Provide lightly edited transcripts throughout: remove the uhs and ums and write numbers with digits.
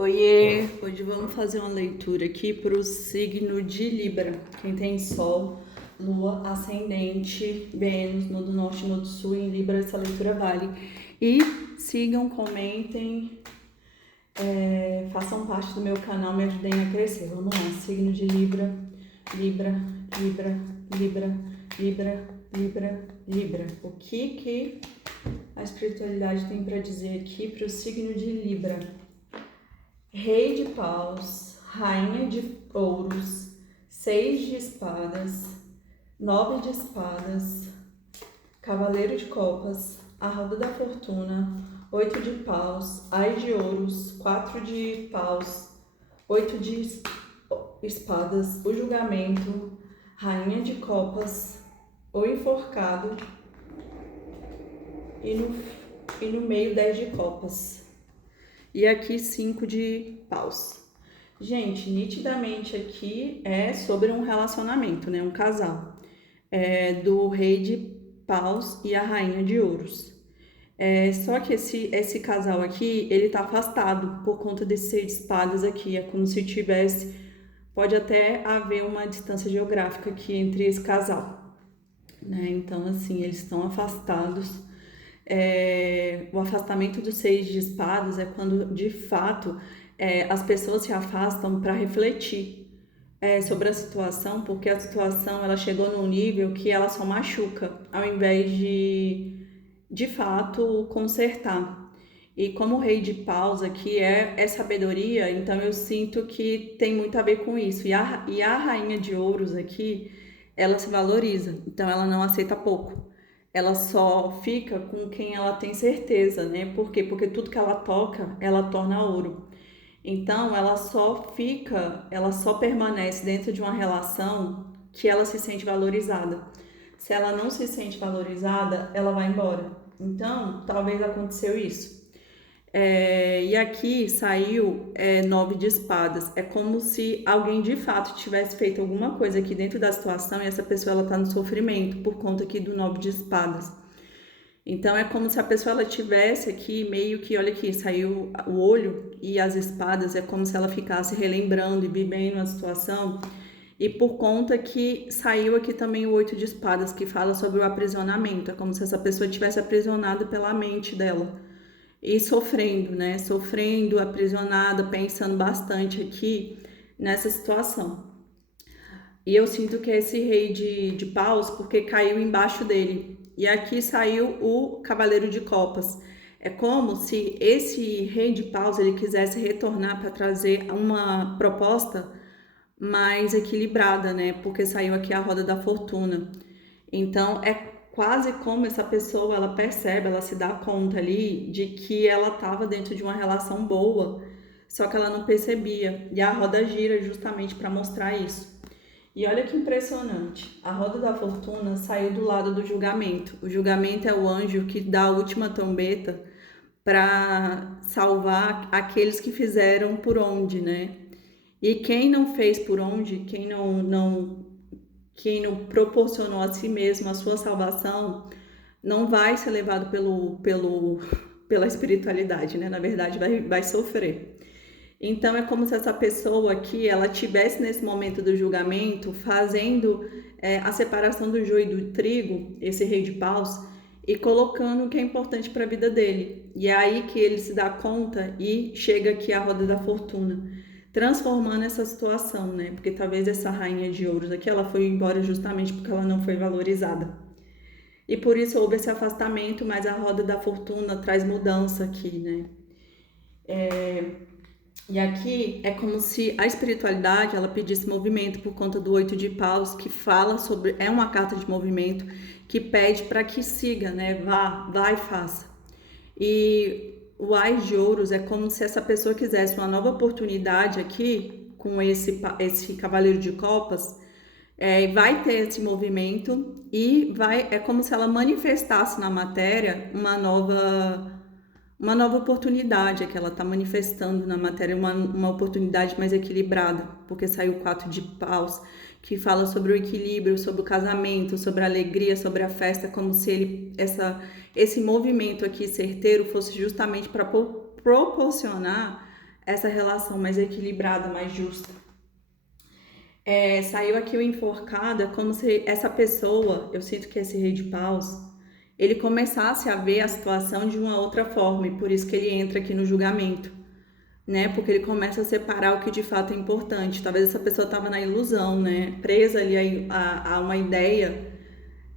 Oiê! Hoje vamos fazer uma leitura aqui para o signo de Libra. Quem tem Sol, Lua, Ascendente, Vênus, no do Norte e no do Sul, em Libra, essa leitura vale. E sigam, comentem, façam parte do meu canal, me ajudem a crescer. Vamos lá, signo de Libra, Libra, Libra, Libra, Libra, Libra, Libra. O que a espiritualidade tem para dizer aqui para o signo de Libra? Rei de paus, rainha de ouros, 6 de espadas, 9 de espadas, cavaleiro de copas, a roda da fortuna, 8 de paus, ás de ouros, 4 de paus, 8 de espadas, o julgamento, rainha de copas, o enforcado e no meio 10 de copas. E aqui 5 de paus. Gente, nitidamente aqui é sobre um relacionamento, né? Um casal. Do rei de paus e a rainha de ouros. Só que esse casal aqui, ele tá afastado por conta desse 6 de espadas aqui. É como se tivesse... Pode até haver uma distância geográfica aqui entre esse casal, né? Então, assim, eles estão afastados. O afastamento dos 6 de espadas é quando, de fato, as pessoas se afastam para refletir sobre a situação, porque a situação ela chegou num nível que ela só machuca, ao invés de fato, consertar. E como o rei de paus aqui é sabedoria, então eu sinto que tem muito a ver com isso. E a rainha de ouros aqui, ela se valoriza, então ela não aceita pouco. Ela só fica com quem ela tem certeza, né? Por quê? Porque tudo que ela toca, ela torna ouro. Então, ela só permanece dentro de uma relação que ela se sente valorizada. Se ela não se sente valorizada, ela vai embora. Então, talvez aconteceu isso. E aqui saiu 9 de espadas. É como se alguém de fato tivesse feito alguma coisa aqui dentro da situação e essa pessoa ela tá no sofrimento por conta aqui do 9 de espadas. Então é como se a pessoa ela tivesse aqui meio que, olha aqui, saiu o olho e as espadas, é como se ela ficasse relembrando e vivendo a situação. E por conta que saiu aqui também o 8 de espadas, que fala sobre o aprisionamento. É como se essa pessoa tivesse aprisionada pela mente dela e sofrendo, né? Sofrendo, aprisionada, pensando bastante aqui nessa situação. E eu sinto que é esse rei de paus porque caiu embaixo dele. E aqui saiu o cavaleiro de copas. É como se esse rei de paus ele quisesse retornar para trazer uma proposta mais equilibrada, né? Porque saiu aqui a roda da fortuna. Então é quase como essa pessoa ela percebe, ela se dá conta ali de que ela estava dentro de uma relação boa, só que ela não percebia. E a roda gira justamente para mostrar isso. E olha que impressionante, a roda da fortuna saiu do lado do julgamento. O julgamento é o anjo que dá a última trombeta para salvar aqueles que fizeram por onde, né? E quem não fez por onde, quem não proporcionou a si mesmo a sua salvação, não vai ser levado pela espiritualidade, né? Na verdade, vai sofrer. Então é como se essa pessoa aqui, ela tivesse nesse momento do julgamento fazendo a separação do joio e do trigo, esse rei de paus, e colocando o que é importante para a vida dele. E é aí que ele se dá conta e chega aqui a roda da fortuna, transformando essa situação, né? Porque talvez essa rainha de ouros aqui, ela foi embora justamente porque ela não foi valorizada. E por isso houve esse afastamento, mas a roda da fortuna traz mudança aqui, né? E aqui é como se a espiritualidade ela pedisse movimento por conta do 8 de paus, que fala sobre, é uma carta de movimento que pede para que siga, né? Vá e faça. E o ás de ouros é como se essa pessoa quisesse uma nova oportunidade aqui com esse cavaleiro de copas, vai ter esse movimento e é como se ela manifestasse na matéria uma nova oportunidade, é que ela está manifestando na matéria uma oportunidade mais equilibrada, porque saiu o 4 de paus, que fala sobre o equilíbrio, sobre o casamento, sobre a alegria, sobre a festa, como se esse movimento aqui certeiro fosse justamente para proporcionar essa relação mais equilibrada, mais justa. Saiu aqui o enforcado, é como se essa pessoa, eu sinto que esse rei de paus, ele começasse a ver a situação de uma outra forma, e por isso que ele entra aqui no julgamento, né? Porque ele começa a separar o que de fato é importante. Talvez essa pessoa estava na ilusão, né? Presa ali a uma ideia,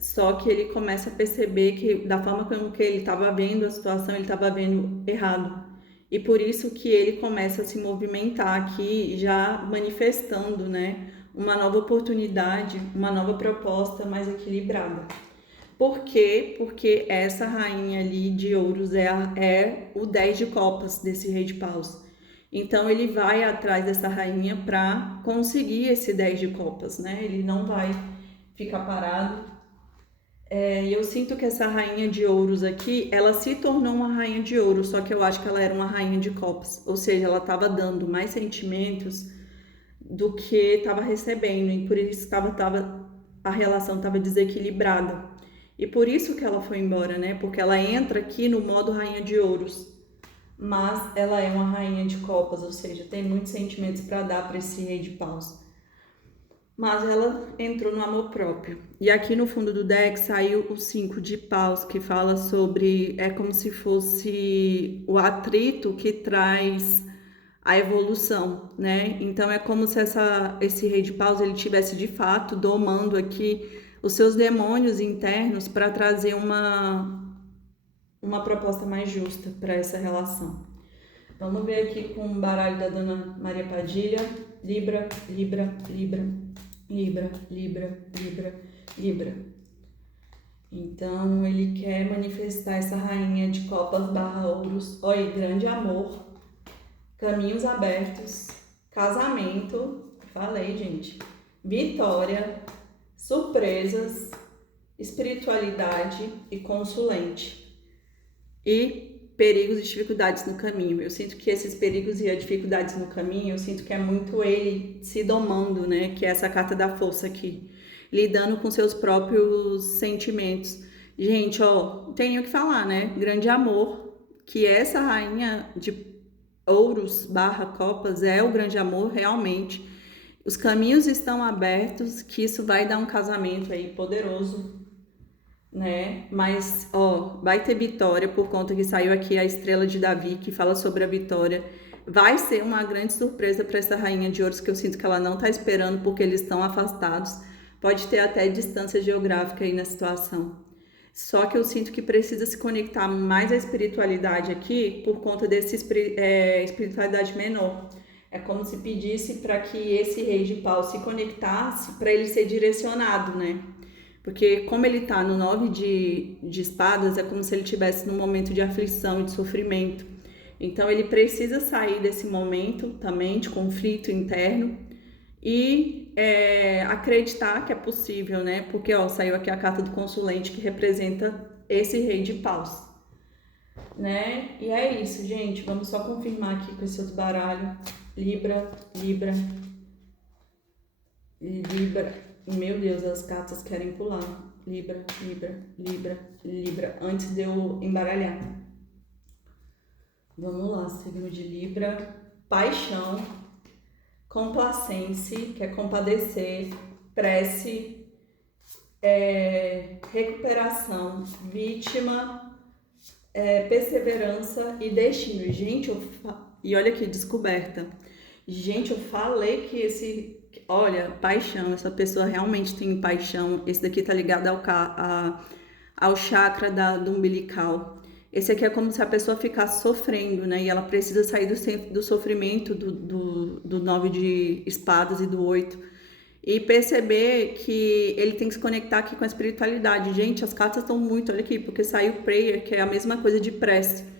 só que ele começa a perceber que da forma como que ele estava vendo a situação, ele estava vendo errado. E por isso que ele começa a se movimentar aqui, já manifestando, né, uma nova oportunidade, uma nova proposta mais equilibrada. Por quê? Porque essa rainha ali de ouros é o 10 de copas desse rei de paus. Então ele vai atrás dessa rainha para conseguir esse 10 de copas, né? Ele não vai ficar parado. E eu sinto que essa rainha de ouros aqui, ela se tornou uma rainha de ouro, só que eu acho que ela era uma rainha de copas. Ou seja, ela estava dando mais sentimentos do que estava recebendo, e por isso a relação estava desequilibrada. E por isso que ela foi embora, né? Porque ela entra aqui no modo rainha de ouros, mas ela é uma rainha de copas, ou seja, tem muitos sentimentos para dar para esse rei de paus. Mas ela entrou no amor próprio. E aqui no fundo do deck saiu o 5 de paus, que fala sobre, é como se fosse o atrito que traz a evolução, né? Então é como se esse rei de paus ele tivesse de fato domando aqui os seus demônios internos para trazer uma proposta mais justa para essa relação. Vamos ver aqui com o baralho da Dona Maria Padilha. Libra, Libra, Libra, Libra, Libra, Libra, Libra. Então ele quer manifestar essa rainha de copas / ouros. Olha, grande amor, caminhos abertos, casamento, falei, gente, vitória, surpresas, espiritualidade e consulente. E perigos e dificuldades no caminho. Eu sinto que esses perigos e as dificuldades no caminho, eu sinto que é muito ele se domando, né? Que é essa carta da força aqui, lidando com seus próprios sentimentos. Gente, ó, tenho que falar, né? Grande amor, que essa rainha de ouros / copas é o grande amor realmente. Os caminhos estão abertos, que isso vai dar um casamento aí poderoso, né? Mas, ó, vai ter vitória por conta que saiu aqui a estrela de Davi, que fala sobre a vitória. Vai ser uma grande surpresa para essa rainha de ouros, que eu sinto que ela não tá esperando, porque eles estão afastados. Pode ter até distância geográfica aí na situação. Só que eu sinto que precisa se conectar mais à espiritualidade aqui, por conta dessa espiritualidade menor. É como se pedisse para que esse rei de paus se conectasse para ele ser direcionado, né? Porque como ele tá no 9 de espadas, é como se ele estivesse num momento de aflição e de sofrimento. Então ele precisa sair desse momento também de conflito interno e acreditar que é possível, né? Porque ó, saiu aqui a carta do consulente, que representa esse rei de paus, né? E é isso, gente. Vamos só confirmar aqui com esse outro baralho. Libra, Libra, Libra. Meu Deus, as cartas querem pular. Libra, Libra, Libra, Libra. Antes de eu embaralhar. Vamos lá, signo de Libra. Paixão, complacência, que é compadecer, prece, recuperação, vítima, perseverança e destino. Gente, e olha aqui, descoberta. Gente, eu falei que olha, paixão, essa pessoa realmente tem paixão. Esse daqui tá ligado ao chakra do umbilical. Esse aqui é como se a pessoa ficasse sofrendo, né? E ela precisa sair do sofrimento do 9 de espadas e do 8. E perceber que ele tem que se conectar aqui com a espiritualidade. Gente, as cartas estão muito, olha aqui, porque saiu prayer, que é a mesma coisa de prece.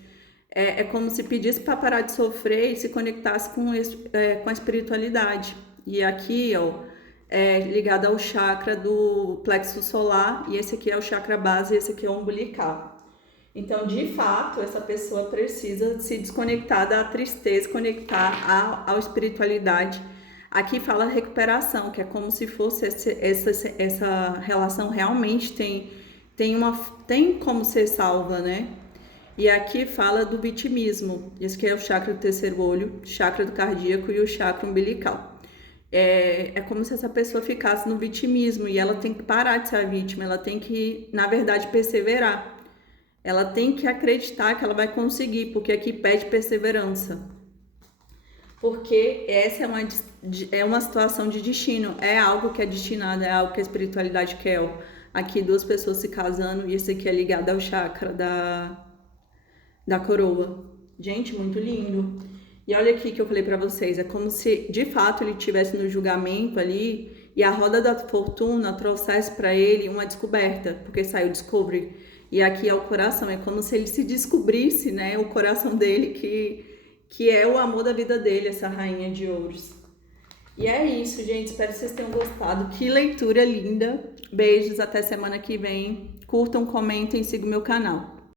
É como se pedisse para parar de sofrer e se conectasse com a espiritualidade. E aqui, ó, ligado ao chakra do plexo solar, e esse aqui é o chakra base e esse aqui é o umbilical. Então, de fato, essa pessoa precisa se desconectar da tristeza, conectar à espiritualidade. Aqui fala recuperação, que é como se fosse essa relação realmente tem como ser salva, né? E aqui fala do vitimismo. Esse que é o chakra do terceiro olho, chakra do cardíaco e o chakra umbilical. É como se essa pessoa ficasse no vitimismo e ela tem que parar de ser a vítima, ela tem que, na verdade, perseverar. Ela tem que acreditar que ela vai conseguir, porque aqui pede perseverança. Porque essa é uma situação de destino, é algo que é destinado, é algo que a espiritualidade quer. Aqui duas pessoas se casando e esse aqui é ligado ao chakra da coroa. Gente, muito lindo. E olha aqui que eu falei pra vocês, é como se de fato ele estivesse no julgamento ali e a roda da fortuna trouxesse pra ele uma descoberta, porque saiu Discovery. E aqui é o coração, é como se ele se descobrisse, né, o coração dele que é o amor da vida dele, essa rainha de ouros. E é isso, gente. Espero que vocês tenham gostado. Que leitura linda. Beijos, até semana que vem. Curtam, comentem e sigam meu canal.